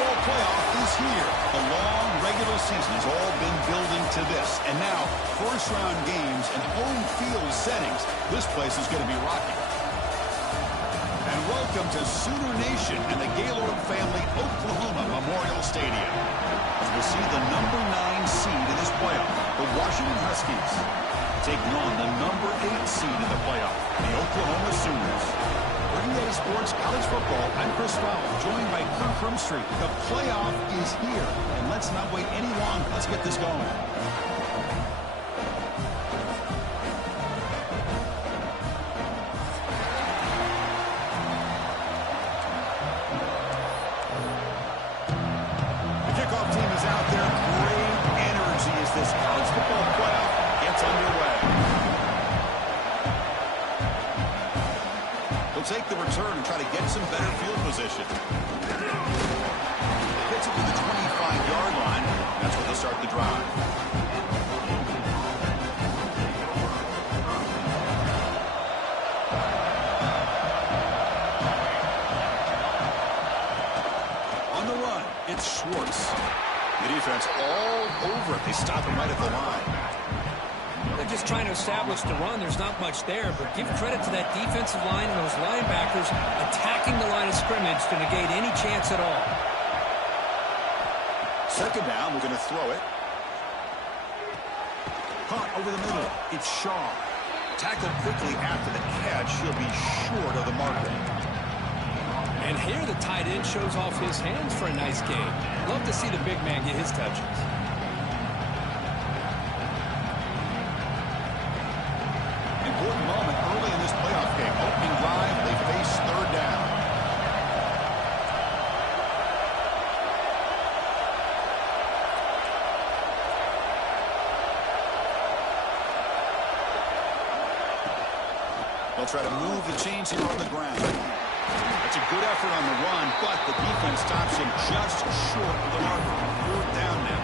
football playoff is here. The long regular season has all been building to this. And now, first-round games and home field settings. This place is going to be rocking. And welcome to Sooner Nation and the Gaylord family Oklahoma Memorial Stadium. As we'll see the number 9 seed in this playoff, the Washington Huskies, taking on the number 8 seed in the playoff, the Oklahoma Sooners. For EA Sports College Football, I'm Chris Fowler, joined by Kirk Hermstreet. The playoff is here, and let's not wait any longer. Let's get this going. Take the return and try to get some better field position. Gets it to the 25-yard line. That's where they'll start the drive. On the run, it's Schwartz. The defense all over it. They stop him right at the line. They're just trying to establish the run. There's not much there, but give credit to that defensive line and those linebackers attacking the line of scrimmage to negate any chance at all. Second down, we're going to throw it. Caught over the middle. It's Shaw. Tackled quickly after the catch. He'll be short of the marker. And here the tight end shows off his hands for a nice game. Love to see the big man get his touches. Moment early in this playoff game. Opening drive, they face third down. They'll try to move the chains here on the ground. That's a good effort on the run, but the defense stops him just short of the marker. Fourth down now.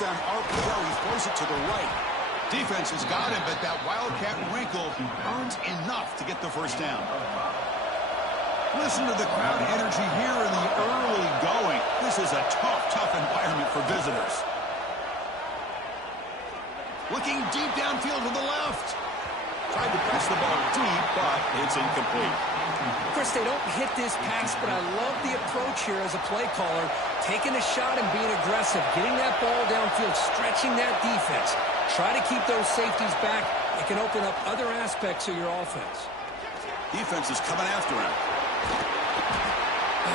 Down RPO, he throws it to the right. Defense has got him, but that wildcat wrinkle earns enough to get the first down. Listen to the crowd energy here in the early going. This is a tough environment for visitors. Looking deep downfield to the left. Tried to press the ball deep, but it's incomplete. Chris, they don't hit this pass, but I love the approach here as a play caller. Taking a shot and being aggressive, getting that ball downfield, stretching that defense. Try to keep those safeties back. It can open up other aspects of your offense. Defense is coming after him.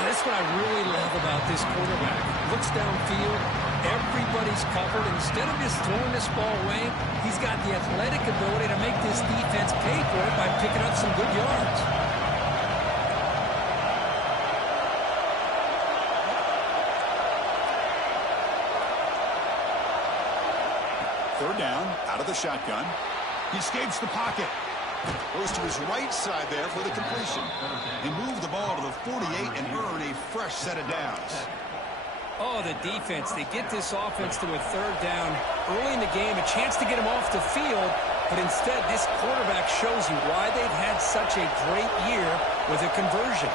That's what I really love about this quarterback. Looks downfield, everybody's covered. Instead of just throwing this ball away, he's got the athletic ability to make this defense pay for it by picking up some good yards. Third down, out of the shotgun. He escapes the pocket. Goes to his right side there for the completion. He moved the ball to the 48 and earned a fresh set of downs. Oh, the defense. They get this offense to a third down early in the game, a chance to get him off the field, but instead this quarterback shows you why they've had such a great year with a conversion.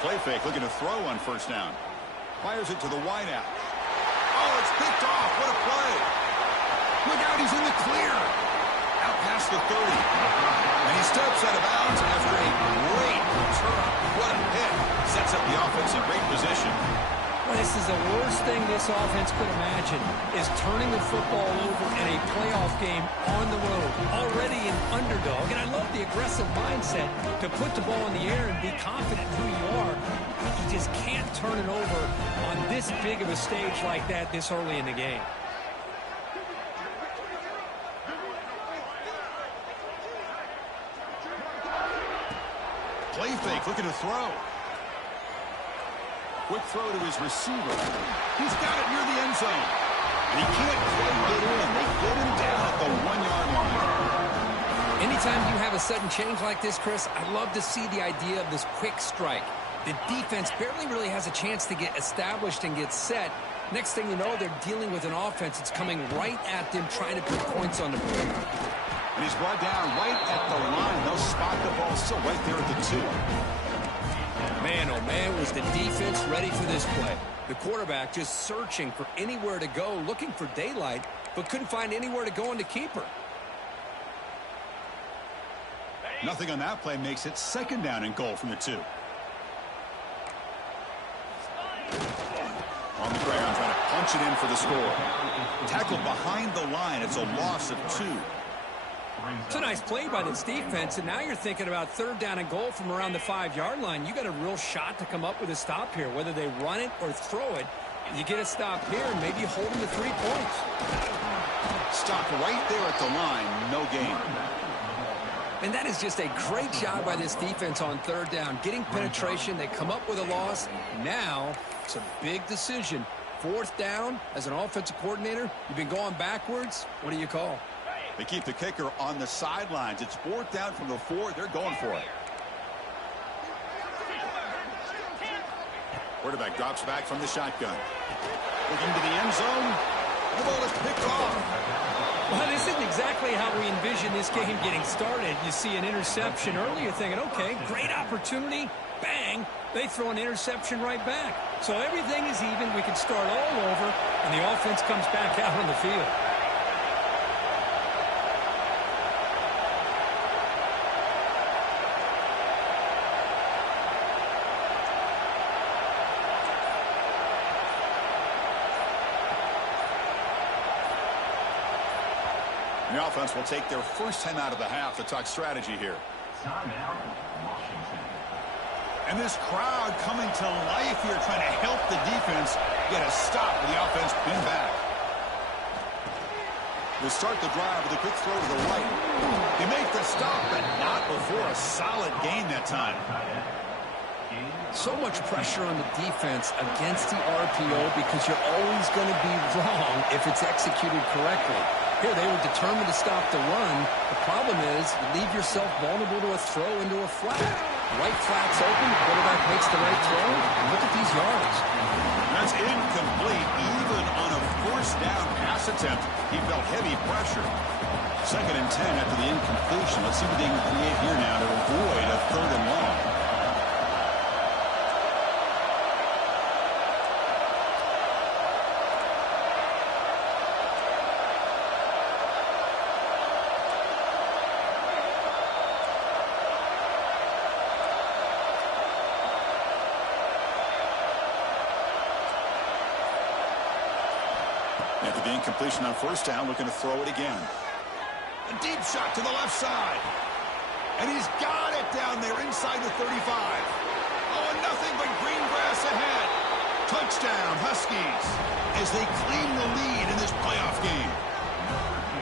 Play fake, looking to throw on first down. Fires it to the wideout. Oh, it's picked off. What a play. Look out, he's in the clear. Out past the 30. And he steps out of bounds after a great return. What a hit. Sets up the offense in great position. This is the worst thing this offense could imagine, is turning the football over in a playoff game on the road. Already an underdog, and I love the aggressive mindset to put the ball in the air and be confident in who you are. You just can't turn it over on this big of a stage like that this early in the game. Play fake, looking to throw. Quick throw to his receiver. He's got it near the end zone. And he can't quite get in. They get him down at the 1-yard line. Anytime you have a sudden change like this, Chris, I love to see the idea of this quick strike. The defense barely really has a chance to get established and get set. Next thing you know, they're dealing with an offense that's coming right at them, trying to put points on the board. And he's brought down right at the line. They'll spot the ball still right there at the 2. Man, oh man, was the defense ready for this play. The quarterback just searching for anywhere to go, looking for daylight, but couldn't find anywhere to go in the keeper. Nothing on that play makes it 2nd down and goal from the 2. On the ground, trying to punch it in for the score. Tackled behind the line. It's a loss of 2. It's a nice play by this defense, and now you're thinking about 3rd down and goal from around the 5-yard line. You got a real shot to come up with a stop here, whether they run it or throw it. You get a stop here and maybe hold them to 3 points. Stopped right there at the line. No gain. And that is just a great job by this defense on 3rd down. Getting penetration, they come up with a loss. Now it's a big decision. 4th down, as an offensive coordinator, you've been going backwards. What do you call? They keep the kicker on the sidelines. It's 4th down from the 4. They're going for it. Quarterback drops back from the shotgun. Looking to the end zone. The ball is picked off. Well, this isn't exactly how we envision this game getting started. You see an interception early, you're thinking, okay, great opportunity. Bang, they throw an interception right back. So everything is even. We can start all over, and the offense comes back out on the field. The offense will take their first time out of the half to talk strategy here. And this crowd coming to life here, trying to help the defense get a stop with the offense pinned back. They start the drive with a quick throw to the right. They make the stop, but not before a solid gain that time. So much pressure on the defense against the RPO because you're always going to be wrong if it's executed correctly. Here, they were determined to stop the run. The problem is you leave yourself vulnerable to a throw into a flat. Right flat's open, the quarterback makes the right throw. Look at these yards. That's incomplete. Even on a 1st down pass attempt, he felt heavy pressure. 2nd and 10 after the incompletion. Let's see what they can create here now to avoid a 3rd and long. After the incompletion on 1st down, looking to throw it again. A deep shot to the left side. And he's got it down there inside the 35. Oh, and nothing but green grass ahead. Touchdown, Huskies, as they claim the lead in this playoff game.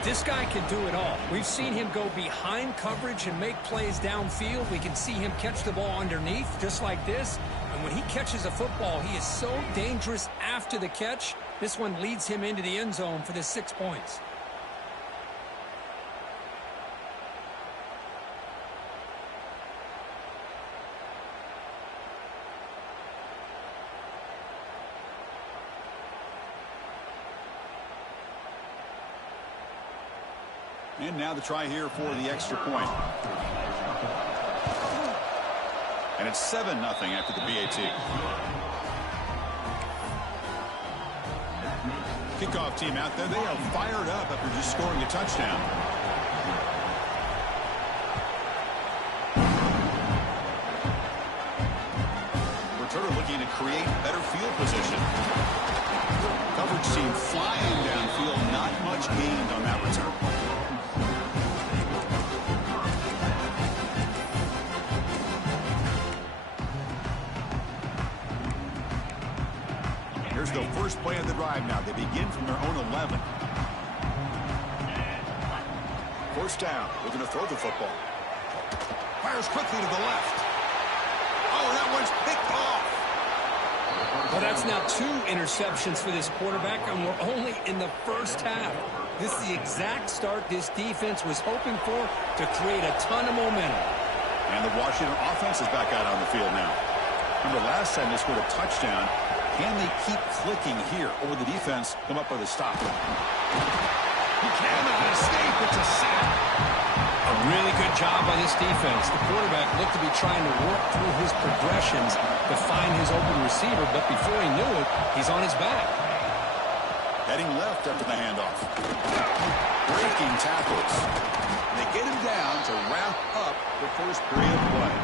This guy can do it all. We've seen him go behind coverage and make plays downfield. We can see him catch the ball underneath, just like this. And when he catches a football, he is so dangerous after the catch. This one leads him into the end zone for the 6 points. And now the try here for the extra point. And it's 7-0 after the BAT. Kickoff team out there. They are fired up after just scoring a touchdown. Returner looking looking to create better field position. Coverage team flying downfield. Not much gained on that return. Here's the first play of the drive now. They begin from their own 11. First down. They're going to throw the football. Fires quickly to the left. Oh, that one's picked off. Well, that's now 2 interceptions for this quarterback, and we're only in the first half. This is the exact start this defense was hoping for to create a ton of momentum. And the Washington offense is back out on the field now. Remember, last time they scored a touchdown. Can they keep clicking here, or will the defense come up with a stop? He cannot escape. It's a sack. A really good job by this defense. The quarterback looked to be trying to work through his progressions to find his open receiver, but before he knew it, he's on his back. Heading left after the handoff. Breaking tackles. They get him down to wrap up the first period of play.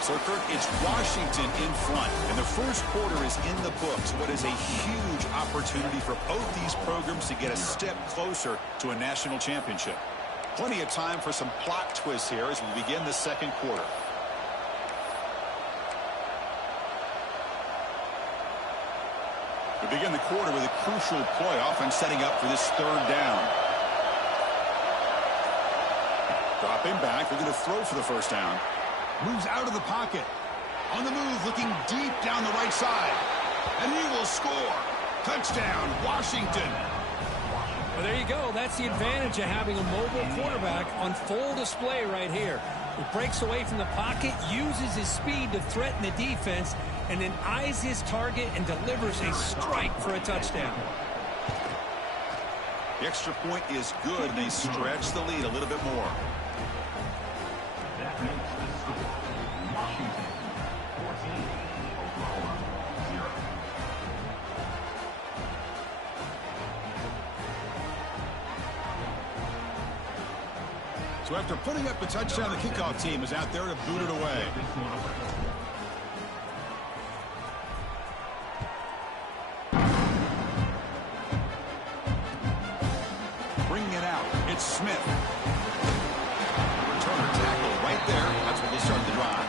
So, Kirk, it's Washington in front, and the first quarter is in the books. What is a huge opportunity for both these programs to get a step closer to a national championship. Plenty of time for some plot twists here as we begin the second quarter. We begin the quarter with a crucial play, often setting up for this third down. Dropping back, they're going to throw for the first down. Moves out of the pocket. On the move, looking deep down the right side. And he will score. Touchdown, Washington. Well, there you go. That's the advantage of having a mobile quarterback on full display right here. He breaks away from the pocket, uses his speed to threaten the defense, and then eyes his target and delivers a strike for a touchdown. The extra point is good, and they stretch the lead a little bit more. That makes the score Washington 14, Oklahoma 0. So after putting up the touchdown, the kickoff team is out there to boot it away. Bringing it out, it's Smith. Returner tackle right there. That's where they start the drive.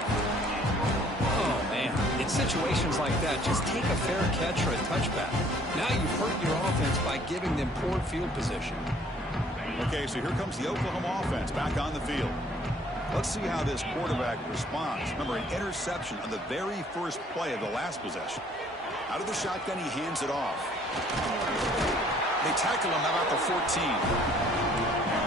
Oh, man. In situations like that, just take a fair catch or a touchback. Now you've hurt your offense by giving them poor field position. Okay, so here comes the Oklahoma offense back on the field. Let's see how this quarterback responds. Remember, an interception on the very first play of the last possession. Out of the shotgun, he hands it off. They tackle him about the 14.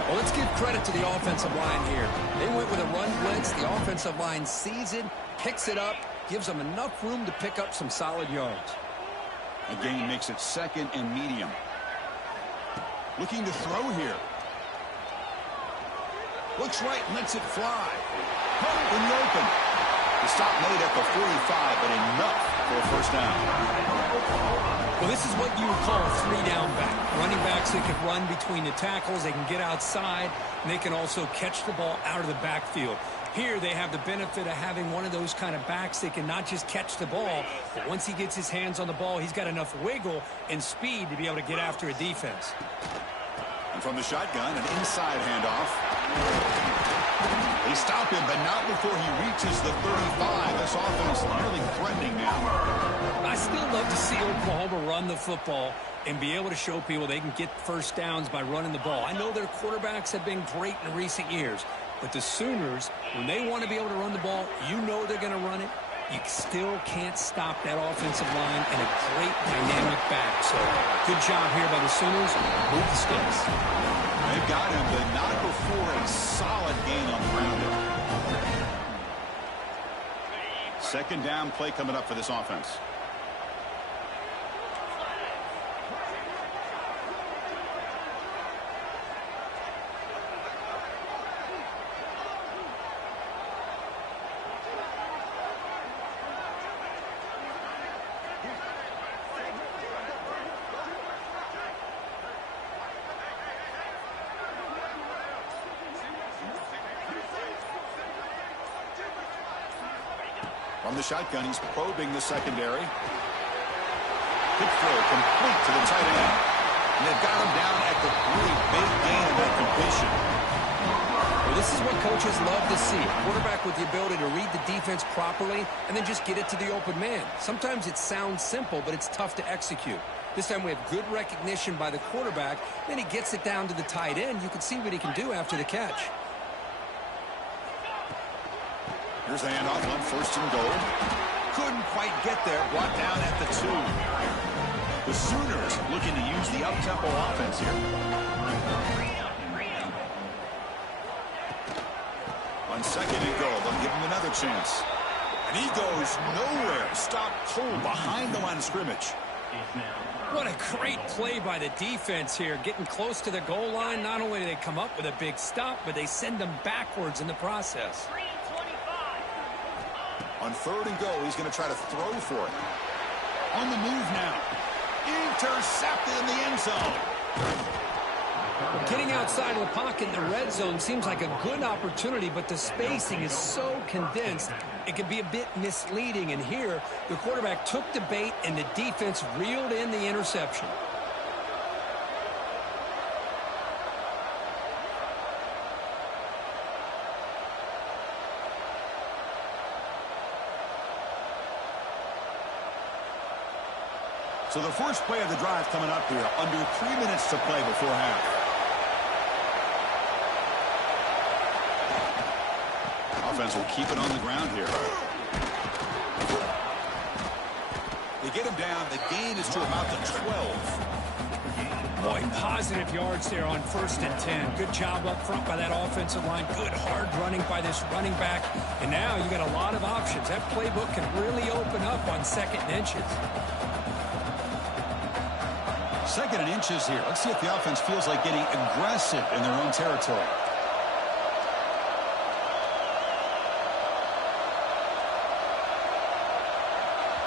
Well, let's give credit to the offensive line here. They went with a run blitz. The offensive line sees it, picks it up, gives them enough room to pick up some solid yards. A gain makes it second and medium. Looking to throw here. Looks right, lets it fly. Caught it in the open. The stop made at the 45, but enough for a first down. Well, this is what you would call a three-down back. Running backs that can run between the tackles, they can get outside, and they can also catch the ball out of the backfield. Here, they have the benefit of having one of those kind of backs that can not just catch the ball, but once he gets his hands on the ball, he's got enough wiggle and speed to be able to get after a defense. And from the shotgun, an inside handoff. They stop him, but not before he reaches the 35. This offense nearly threatening now. I still love to see Oklahoma run the football and be able to show people they can get first downs by running the ball. I know their quarterbacks have been great in recent years, but the Sooners, when they want to be able to run the ball, you know they're going to run it. You still can't stop that offensive line and a great dynamic back. So, good job here by the Sooners. Move the sticks. They've got him, but not before a solid gain on the ground there. Second down play coming up for this offense. From the shotgun, he's probing the secondary. Quick throw complete to the tight end. And they've got him down at the 3. Big gain in that completion. Well, this is what coaches love to see. A quarterback with the ability to read the defense properly and then just get it to the open man. Sometimes it sounds simple, but it's tough to execute. This time we have good recognition by the quarterback. Then he gets it down to the tight end. You can see what he can do after the catch. Here's the handoff on 1st and goal. Couldn't quite get there. Brought down at the 2. The Sooners looking to use the up-tempo offense here. On 2nd and goal, they'll give him another chance. And he goes nowhere. Stopped cold behind the line of scrimmage. What a great play by the defense here. Getting close to the goal line, not only do they come up with a big stop, but they send them backwards in the process. On 3rd and goal, he's going to try to throw for it. On the move now. Intercepted in the end zone. Getting outside of the pocket in the red zone seems like a good opportunity, but the spacing is so condensed, it can be a bit misleading. And here, the quarterback took the bait, and the defense reeled in the interception. So the first play of the drive coming up here. Under 3 minutes to play before half. Offense will keep it on the ground here. They get him down. The gain is to about the 12. Boy, positive yards there on 1st and 10. Good job up front by that offensive line. Good hard running by this running back. And now you got a lot of options. That playbook can really open up on 2nd and inches. 2nd and inches here. Let's see if the offense feels like getting aggressive in their own territory.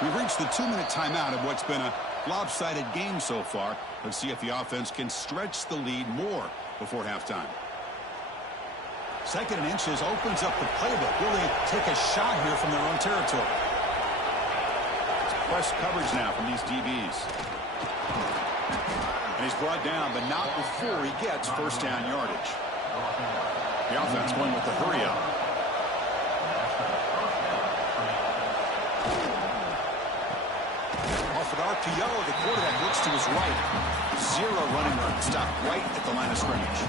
We've reached the 2-minute timeout of what's been a lopsided game so far. Let's see if the offense can stretch the lead more before halftime. 2nd and inches opens up the playbook. Will they take a shot here from their own territory? It's press coverage now from these DBs. And he's brought down, but not before he gets 1st down yardage. The offense going with the hurry up. Off an RPO, the quarterback looks to his right. 0 running room. Stopped right at the line of scrimmage.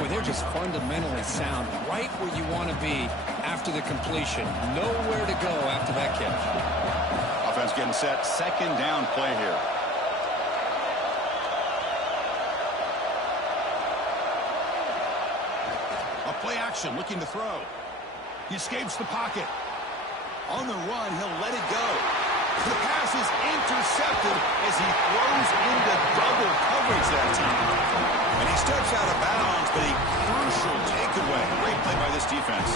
Boy, they're just fundamentally sound. Right where you want to be after the completion. Nowhere to go after that catch. Offense getting set. 2nd down play here. Play action, looking to throw. He escapes the pocket. On the run, he'll let it go. The pass is intercepted as he throws into double coverage that time. And he steps out of bounds, but a crucial takeaway. Great play by this defense.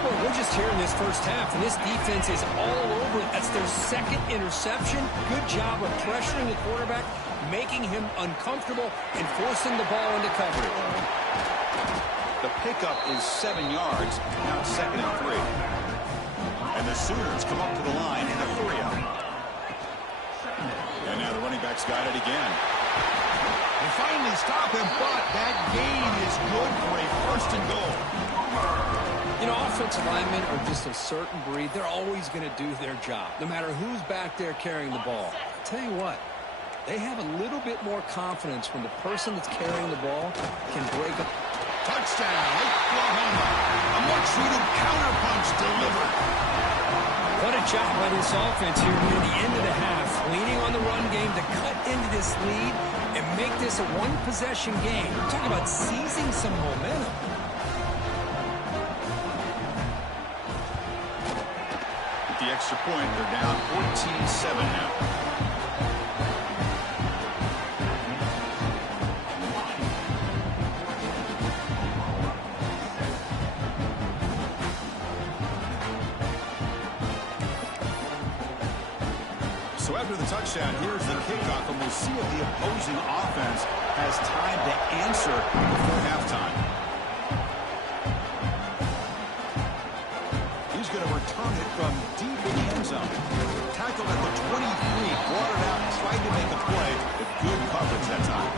Well, we're just here in this first half, and this defense is all over it. That's their 2nd interception. Good job of pressuring the quarterback, making him uncomfortable, and forcing the ball into coverage. The pickup is 7 yards. Now it's 2nd and 3. And the Sooners come up to the line in a hurry-up. And now the running back's got it again. They finally stop him, but that gain is good for a 1st and goal. You know, offensive linemen are just a certain breed. They're always going to do their job, no matter who's back there carrying the ball. I'll tell you what, they have a little bit more confidence when the person that's carrying the ball can break up. Touchdown, Oklahoma. A much-needed counterpunch delivered. What a job by this offense here near the end of the half. Leaning on the run game to cut into this lead and make this a one-possession game. We're talking about seizing some momentum. With the extra point, they're down 14-7 now. So after the touchdown, here's the kickoff, and we'll see if the opposing offense has time to answer before halftime. He's going to return it from deep in the end zone. Tackled at the 23, brought it out, tried to make a play, with good coverage that time.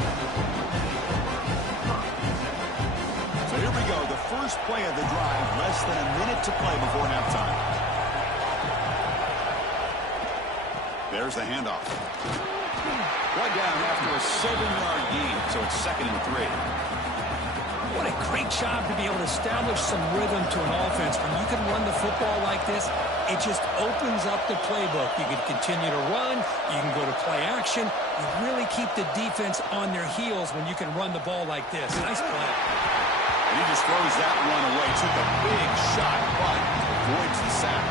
So here we go, the first play of the drive, less than a minute to play before halftime. There's the handoff. One down after a 7-yard gain, so it's 2nd and 3. What a great job to be able to establish some rhythm to an offense. When you can run the football like this, it just opens up the playbook. You can continue to run. You can go to play action. You really keep the defense on their heels when you can run the ball like this. Nice play. And he just throws that one away. Took a big shot, but avoids the sack.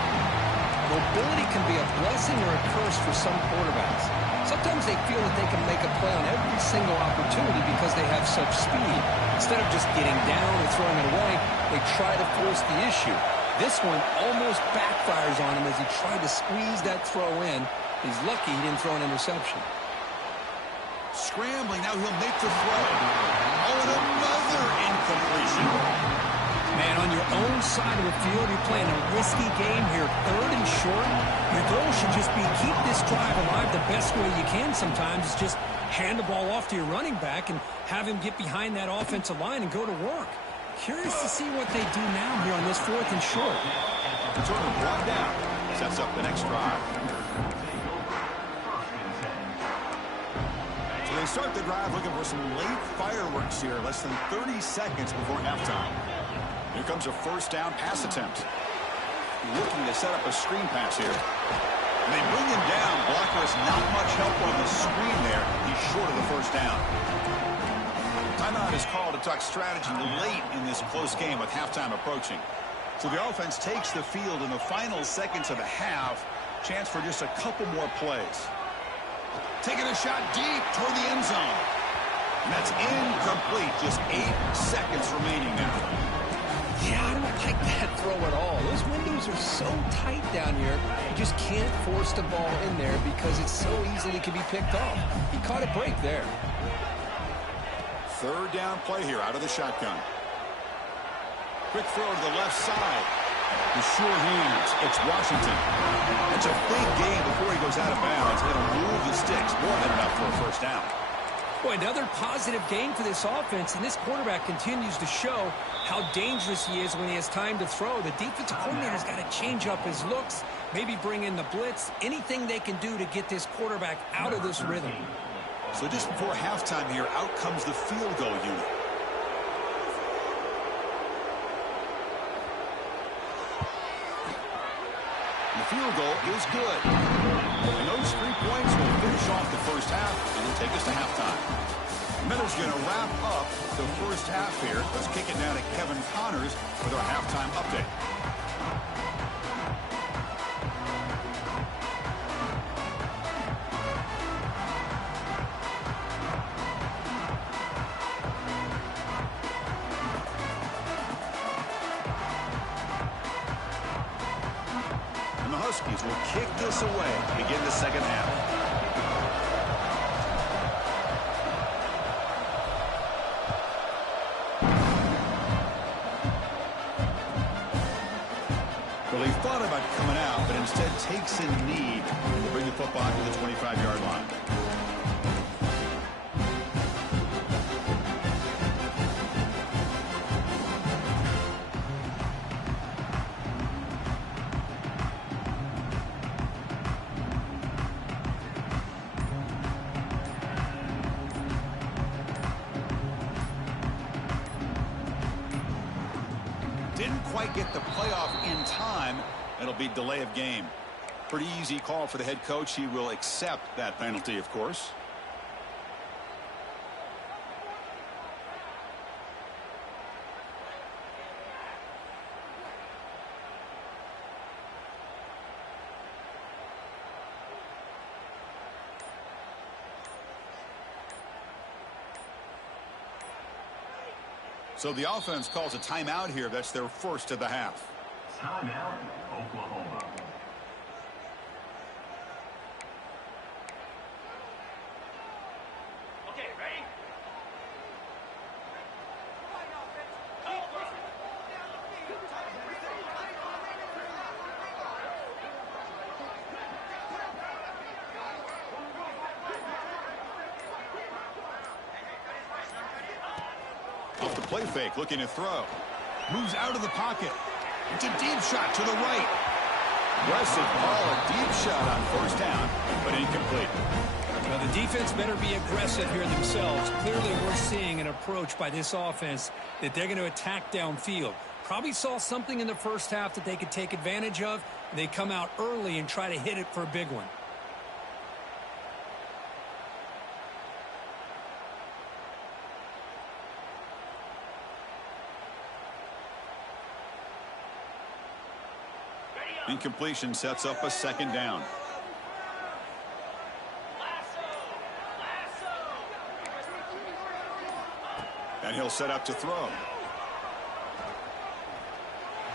Mobility can be a blessing or a curse for some quarterbacks. Sometimes they feel that they can make a play on every single opportunity because they have such speed. Instead of just getting down or throwing it away, they try to force the issue. This one almost backfires on him as he tried to squeeze that throw in. He's lucky he didn't throw an interception. Scrambling, now he'll make the throw. Oh, and another incompletion. Man, on your own side of the field, you're playing a risky game here. 3rd and short. Your goal should just be keep this drive alive the best way you can sometimes. Is just hand the ball off to your running back and have him get behind that offensive line and go to work. Curious to see what they do now here on this 4th and short. Returner brought down. Sets up the next drive. So they start the drive looking for some late fireworks here. Less than 30 seconds before halftime. Here comes a 1st down pass attempt. Looking to set up a screen pass here. And they bring him down. Blocker has not much help on the screen there. He's short of the 1st down. Timeout is called to talk strategy late in this close game with halftime approaching. So the offense takes the field in the final seconds of the half. Chance for just a couple more plays. Taking a shot deep toward the end zone. And that's incomplete. Just 8 seconds remaining now. Yeah, I don't like that throw at all. Those windows are so tight down here. You just can't force the ball in there because it so easily can be picked off. He caught a break there. 3rd down play here out of the shotgun. Quick throw to the left side. The sure hands. It's Washington. It's a big gain before he goes out of bounds. It'll move the sticks. More than enough for a 1st down. Boy, another positive game for this offense, and this quarterback continues to show how dangerous he is when he has time to throw. The defensive coordinator's got to change up his looks, maybe bring in the blitz, anything they can do to get this quarterback out of this rhythm. So just before halftime here, out comes the field goal unit. And the field goal is good. And those 3 points will finish off the 1st half and then take us to halftime. Miller's going to wrap up the 1st half here. Let's kick it down to Kevin Connors with our halftime update. And the Huskies will kick this away to begin the 2nd half. Well, he thought about coming out, but instead takes a knee to bring the football to the 25-yard line. Didn't quite get the playoff in time. It'll be delay of game. Pretty easy call for the head coach. He will accept that penalty, of course. So the offense calls a timeout here. That's their 1st of the half. Timeout, Oklahoma. Okay, ready? Off the play fake, looking to throw. Moves out of the pocket. It's a deep shot to the right. Aggressive ball, a deep shot on first down, but incomplete. Well, the defense better be aggressive here themselves. Clearly, we're seeing an approach by this offense that they're going to attack downfield. Probably saw something in the first half that they could take advantage of. They come out early and try to hit it for a big one. Incompletion sets up a second down. And he'll set up to throw.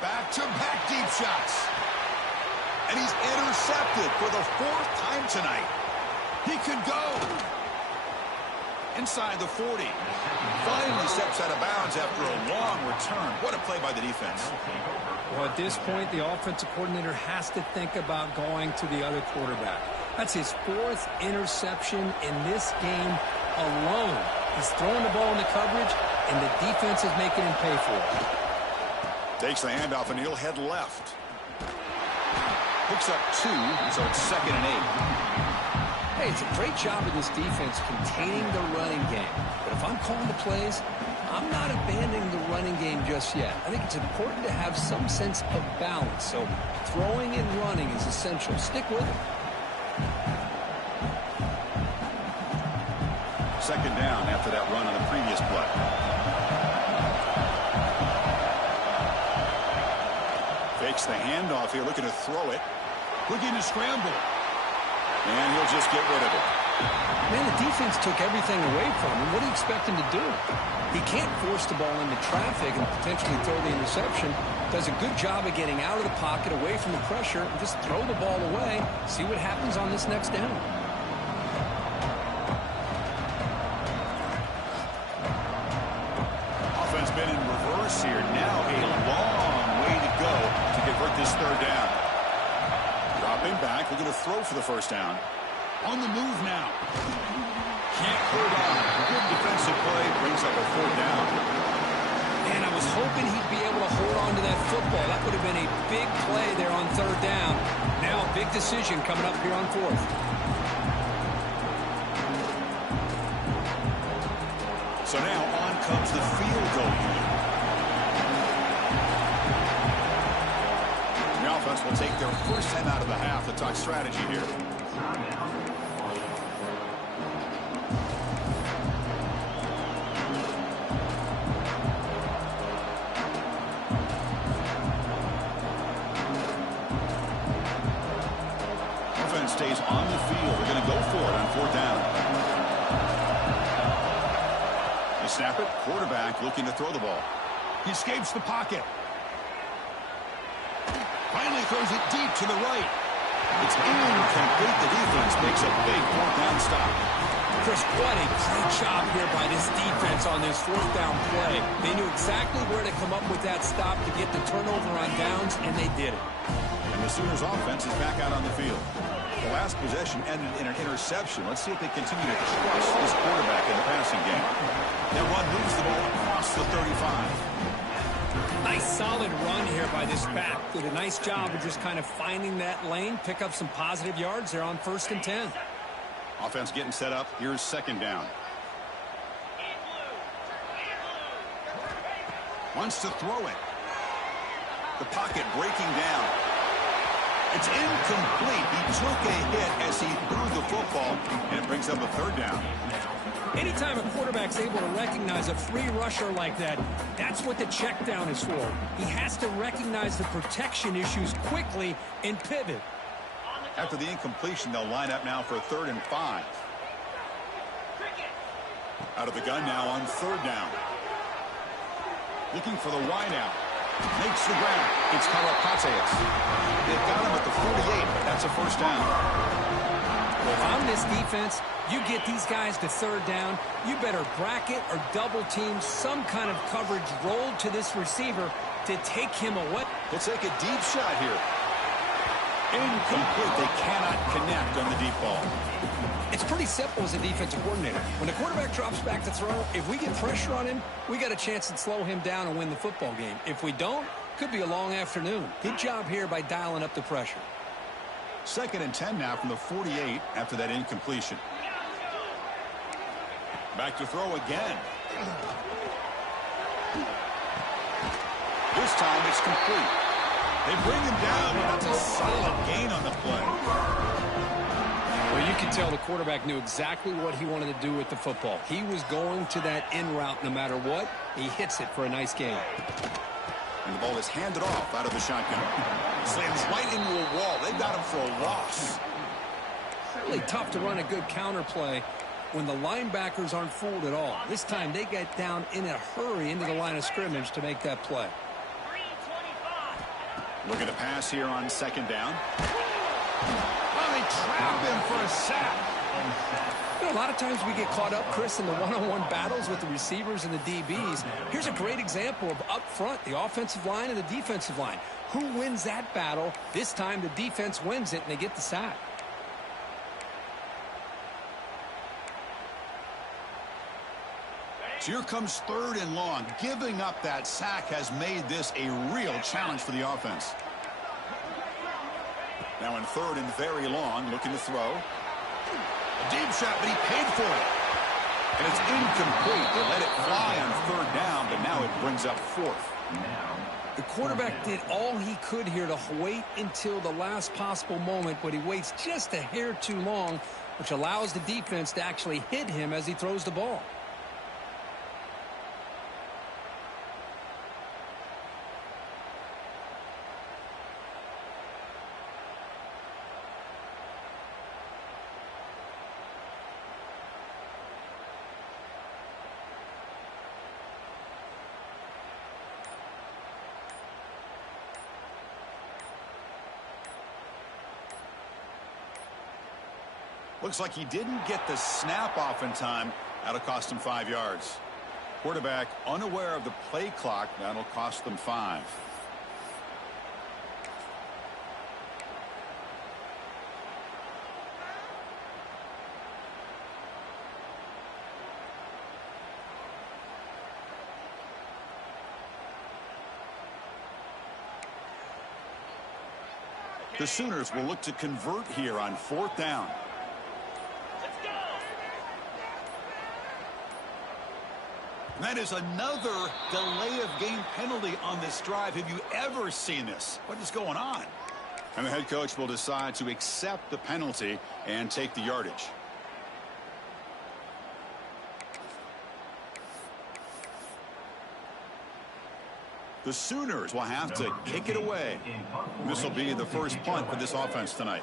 Back-to-back deep shots. And he's intercepted for the fourth time tonight. He could go. Inside the 40. Finally steps out of bounds after a long return. What a play by the defense. Well, at this point, the offensive coordinator has to think about going to the other quarterback. That's his fourth interception in this game alone. He's throwing the ball in the coverage, and the defense is making him pay for it. Takes the handoff, and he'll head left. Picks up 2, so it's 2nd and 8. Hey, it's a great job of this defense containing the running game. But if I'm calling the plays, I'm not abandoning the running game just yet. I think it's important to have some sense of balance. So throwing and running is essential. Stick with it. Second down after that run on the previous play. Fakes the handoff here, looking to throw it. Looking to scramble. And he'll just get rid of it. Man, the defense took everything away from him. What do you expect him to do? He can't force the ball into traffic and potentially throw the interception. Does a good job of getting out of the pocket, away from the pressure, and just throw the ball away. See what happens on this next down. Offense been in reverse here. Now a long way to go to convert this third down. Dropping back, looking to throw for the first down. On the move now. Can't hold on. Good defensive play brings up a fourth down. And I was hoping he'd be able to hold on to that football. That would have been a big play there on third down. Now a big decision coming up here on fourth. So now on comes the field goal unit. The offense will take their first time out of the half to talk strategy here. Offense stays on the field. They're going to go for it on fourth down. They snap it. Quarterback looking to throw the ball. He escapes the pocket. Finally throws it deep to the right. It's incomplete. The defense makes a big fourth down stop. Chris, what a great job here by this defense on this fourth down play. They knew exactly where to come up with that stop to get the turnover on downs, and they did it. And the Sooners offense is back out on the field. The last possession ended in an interception. Let's see if they continue to trust this quarterback in the passing game. That run moves the ball across the 35. Nice solid run here by this back. Did a nice job of just kind of finding that lane, pick up some positive yards there on 1st and 10. Offense getting set up. Here's second down. Wants to throw it. The pocket breaking down. It's incomplete. He took a hit as he threw the football, and it brings up a third down. Anytime a quarterback's able to recognize a free rusher like that, that's what the check down is for. He has to recognize the protection issues quickly and pivot. After the incompletion, they'll line up now for 3rd and 5. Out of the gun now on third down. Looking for the wideout. Makes the grab. It's Karapateas. They've got him at the 48, but that's a first down. Well, if I'm this defense, you get these guys to third down, you better bracket or double team some kind of coverage rolled to this receiver to take him away. He'll take a deep shot here. Incomplete. They cannot connect on the deep ball. It's pretty simple as a defensive coordinator. When the quarterback drops back to throw, if we get pressure on him, we got a chance to slow him down and win the football game. If we don't, could be a long afternoon. Good job here by dialing up the pressure. 2nd and 10 now from the 48 after that incompletion. Back to throw again. This time it's complete. They bring him down, but that's a solid gain on the play. Well, you can tell the quarterback knew exactly what he wanted to do with the football. He was going to that in route no matter what. He hits it for a nice gain. And the ball is handed off out of the shotgun. Slams right into a wall. They got him for a loss. Really tough to run a good counter play when the linebackers aren't fooled at all. This time they get down in a hurry into the line of scrimmage to make that play. Look at the pass here on 2nd down. Oh, they trap him for a sack. You know, a lot of times we get caught up, Chris, in the one-on-one battles with the receivers and the DBs. Here's a great example of up front, the offensive line and the defensive line. Who wins that battle? This time the defense wins it and they get the sack. So here comes 3rd and long. Giving up that sack has made this a real challenge for the offense. Now in 3rd and very long, looking to throw. A deep shot, but he paid for it. And it's incomplete. They let it fly on 3rd down, but now it brings up 4th. The quarterback did all he could here to wait until the last possible moment, but he waits just a hair too long, which allows the defense to actually hit him as he throws the ball. Looks like he didn't get the snap off in time. That'll cost him 5 yards. Quarterback unaware of the play clock. That'll cost them 5. The Sooners will look to convert here on 4th down. That is another delay of game penalty on this drive. Have you ever seen this? What is going on? And the head coach will decide to accept the penalty and take the yardage. The Sooners will have to kick it away. This will be the first punt for this offense tonight.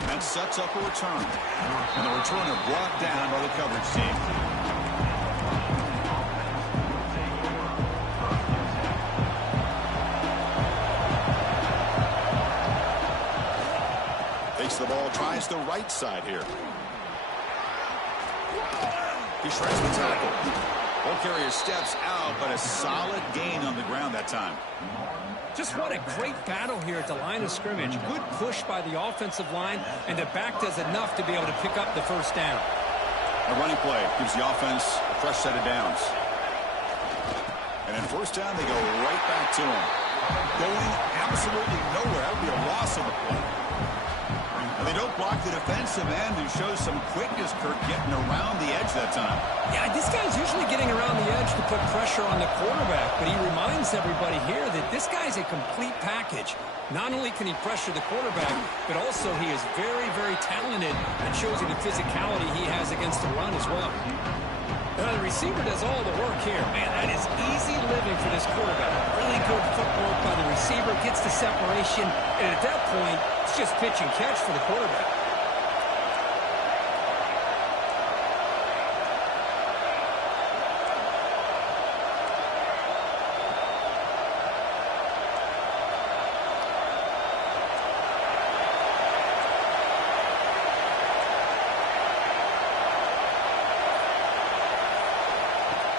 That sets up a return. And the returner brought down by the coverage team. Takes the ball, tries the right side here. He shreds the tackle. Ball carrier steps out, but a solid gain on the ground that time. Just what a great battle here at the line of scrimmage. Good push by the offensive line, and the back does enough to be able to pick up the first down. A running play gives the offense a fresh set of downs. And then 1st down, they go right back to him. Going absolutely nowhere. That would be a loss of the play. And they don't block the defensive end, who shows some quickness, Kirk, getting around the edge that time. Yeah, this guy's usually getting around the edge to put pressure on the quarterback, but he reminds everybody here that this guy's a complete package. Not only can he pressure the quarterback, but also he is very, very talented and shows you the physicality he has against the run as well. Now, the receiver does all the work here. Man, that is easy living for this quarterback. Really good footwork by the receiver, gets the separation, and at that point, it's just pitch and catch for the quarterback.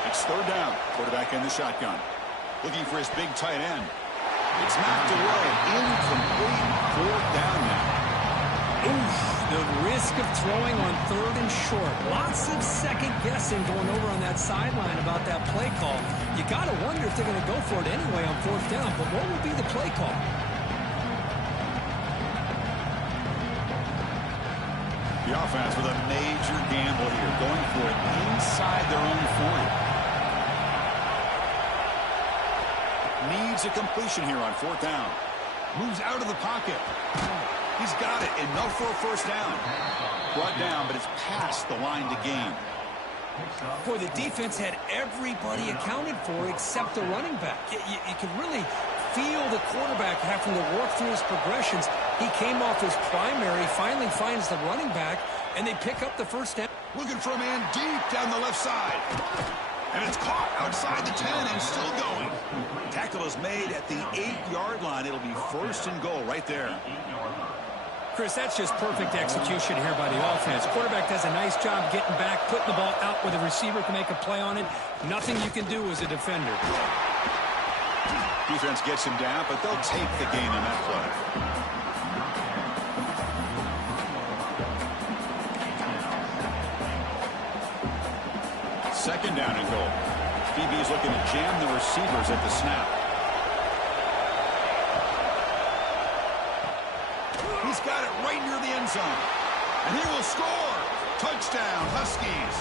It's 3rd down. Quarterback in the shotgun. Looking for his big tight end. It's knocked away. Incomplete. Fourth down now. Oof, the risk of throwing on third and short. Lots of second guessing going over on that sideline about that play call. You got to wonder if they're going to go for it anyway on fourth down. But what will be the play call? The offense with a major gamble here, going for it inside their own 40. Needs a completion here on fourth down. Moves out of the pocket. He's got it. Enough for a first down. Brought down, but it's past the line to gain. Boy, the defense had everybody accounted for except the running back. You can really feel the quarterback having to work through his progressions. He came off his primary, finally finds the running back, and they pick up the first down. Looking for a man deep down the left side. And it's caught outside the 10 and still going. Tackle is made at the 8-yard line. It'll be first and goal right there. Chris, that's just perfect execution here by the offense. Quarterback does a nice job getting back, putting the ball out where the receiver can make a play on it. Nothing you can do as a defender. Defense gets him down, but they'll take the gain on that play. Second down and goal. DB's looking to jam the receivers at the snap. He's got it right near the end zone. And he will score. Touchdown, Huskies.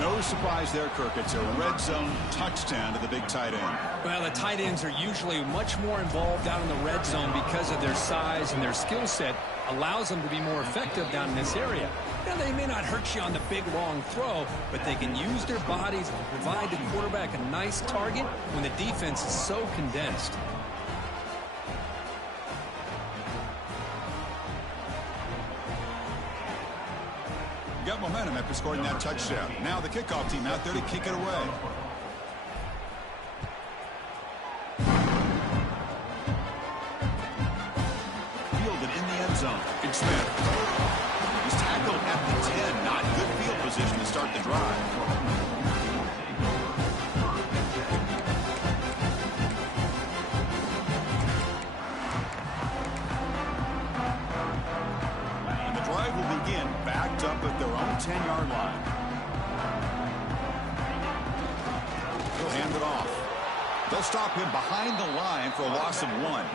No surprise there, Kirk. It's a red zone touchdown to the big tight end. Well, the tight ends are usually much more involved down in the red zone because of their size, and their skill set allows them to be more effective down in this area. Now, they may not hurt you on the big, long throw, but they can use their bodies to provide the quarterback a nice target when the defense is so condensed. Got momentum after scoring that touchdown. Now the kickoff team out there to kick it away. Fielded in the end zone. Big Smith. He's tackled at the 10. Not good field position to start the drive. Will begin backed up at their own 10-yard line. He'll hand it off. They'll stop him behind the line for a loss of 1.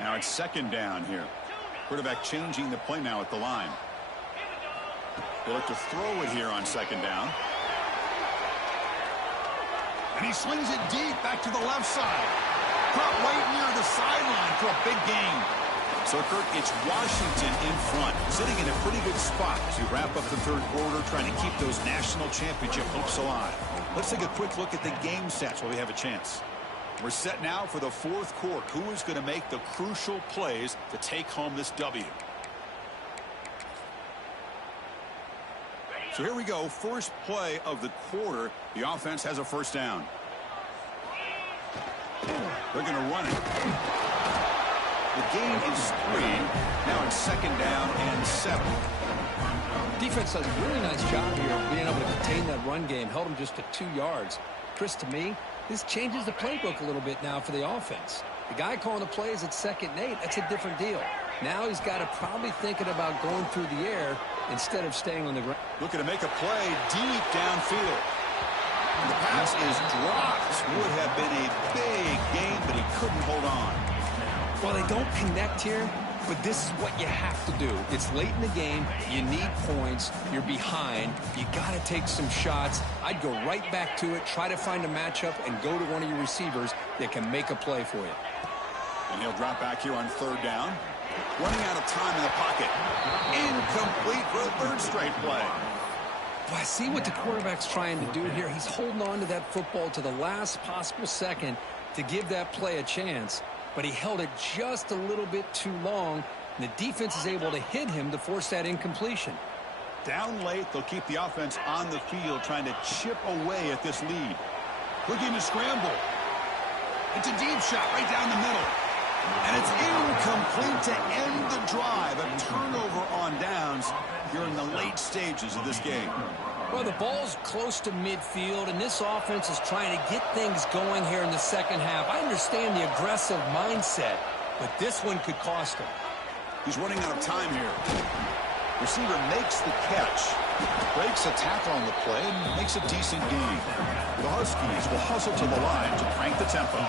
Now it's second down here. Quarterback changing the play now at the line. They'll look to throw it here on second down. And he slings it deep back to the left side. Caught right near the sideline for a big gain. So, Kirk, it's Washington in front, sitting in a pretty good spot as we wrap up the third quarter, trying to keep those national championship hopes alive. Let's take a quick look at the game stats while we have a chance. We're set now for the fourth quarter. Who is going to make the crucial plays to take home this W? So here we go. First play of the quarter. The offense has a first down. They're going to run it. The gain is 3. Now it's second down and 7. Defense does a really nice job here of being able to contain that run game. Held them just to 2 yards. Chris, to me, this changes the playbook a little bit now for the offense. The guy calling the plays at 2nd and 8, that's a different deal. Now he's got to probably thinking about going through the air instead of staying on the ground. Looking to make a play deep downfield. And the pass is dropped. Would have been a big gain, but he couldn't hold on. Well, they don't connect here, but this is what you have to do. It's late in the game. You need points. You're behind. You got to take some shots. I'd go right back to it, try to find a matchup, and go to one of your receivers that can make a play for you. And he'll drop back here on third down. Running out of time in the pocket. Incomplete for a third straight play. Well, I see what the quarterback's trying to do here. He's holding on to that football to the last possible second to give that play a chance. But he held it just a little bit too long, and the defense is able to hit him to force that incompletion. Down late, they'll keep the offense on the field, trying to chip away at this lead. Looking to scramble. It's a deep shot right down the middle. And it's incomplete to end the drive. A turnover on downs here in the late stages of this game. Well, the ball's close to midfield, and this offense is trying to get things going here in the second half. I understand the aggressive mindset, but this one could cost him. He's running out of time here. Receiver makes the catch, breaks a tackle on the play, and makes a decent gain. The Huskies will hustle to the line to crank the tempo.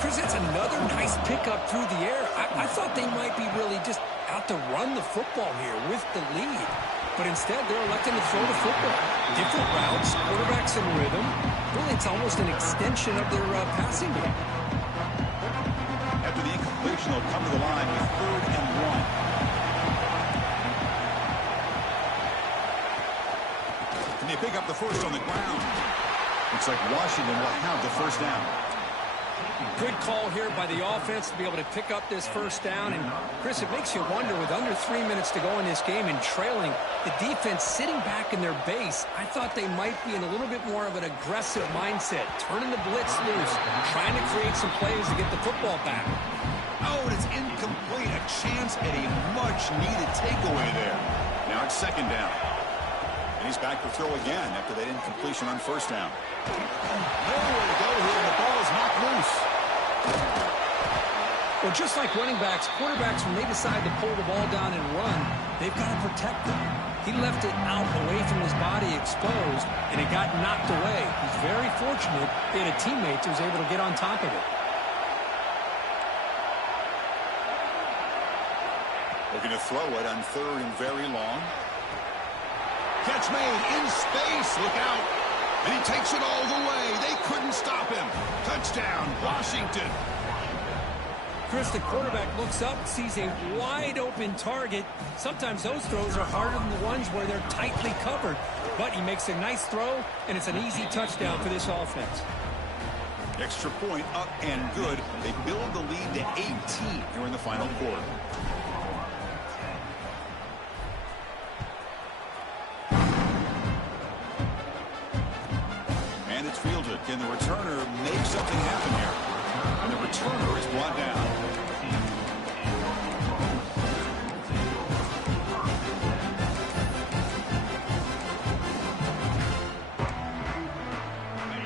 Chris, it's another nice pickup through the air. I thought they might be really just out to run the football here with the lead. But instead, they're electing to throw the football. Different routes, quarterbacks in rhythm. Really, it's almost an extension of their passing game. After the incompletion, they'll come to the line with 3rd and 1. Can they pick up the first on the ground? Looks like Washington will have the first down. Good call here by the offense to be able to pick up this first down. And, Chris, it makes you wonder, with under 3 minutes to go in this game and trailing, the defense sitting back in their base, I thought they might be in a little bit more of an aggressive mindset, turning the blitz loose, trying to create some plays to get the football back. Oh, and it's incomplete. A chance at a much-needed takeaway there. Now it's 2nd down. And he's back to throw again after that incompletion on 1st down. Nowhere to go here, and the ball is knocked loose. Well, just like running backs, quarterbacks, when they decide to pull the ball down and run, they've got to protect them. He left it out away from his body exposed, and it got knocked away. He's very fortunate he had a teammate who was able to get on top of it. Looking to throw it on 3rd and very long. Catch made in space. Look out. And he takes it all the way. They couldn't stop him. Touchdown, Washington. Chris, the quarterback looks up, sees a wide-open target. Sometimes those throws are harder than the ones where they're tightly covered. But he makes a nice throw, and it's an easy touchdown for this offense. Extra point up and good. They build the lead to 18 here in the final quarter. And it's fielded. Can the returner make something happen here? And the returner is brought down.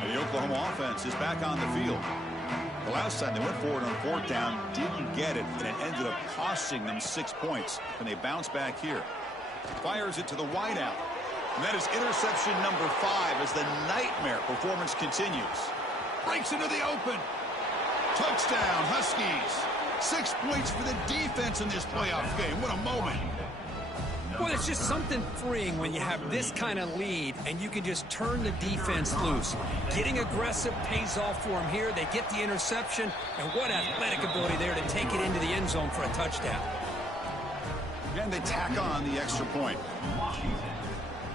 The Oklahoma offense is back on the field. The last time they went forward on 4th down, didn't get it, and it ended up costing them 6 points. And they bounce back here. Fires it to the wideout. And that is interception number 5 as the nightmare performance continues. Breaks into the open. Touchdown, Huskies. 6 points for the defense in this playoff game. What a moment. Well, it's just something freeing when you have this kind of lead and you can just turn the defense loose. Getting aggressive pays off for them here. They get the interception, and what athletic ability there to take it into the end zone for a touchdown. And they tack on the extra point. Washington,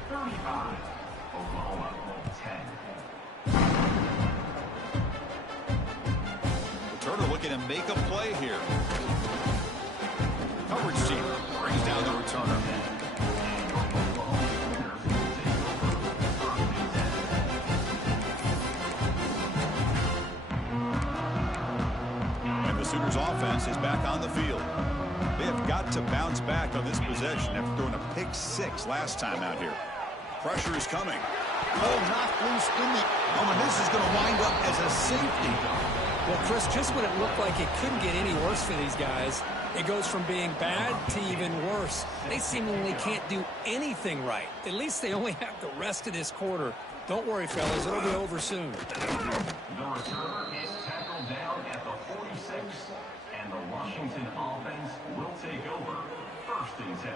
35. Oklahoma, 10. Turner looking to make a play here. Coverage team brings down the returner. And the Sooners offense is back on the field. They have got to bounce back on this possession after throwing a pick 6 last time out here. Pressure is coming. Oh, knocked loose in the... Oh, and this is going to wind up as a safety. Well, Chris, just when it looked like it couldn't get any worse for these guys, it goes from being bad to even worse. They seemingly can't do anything right. At least they only have the rest of this quarter. Don't worry, fellas. It'll be over soon. The returner is tackled down at the 46, and the Washington offense will take over 1st and 10.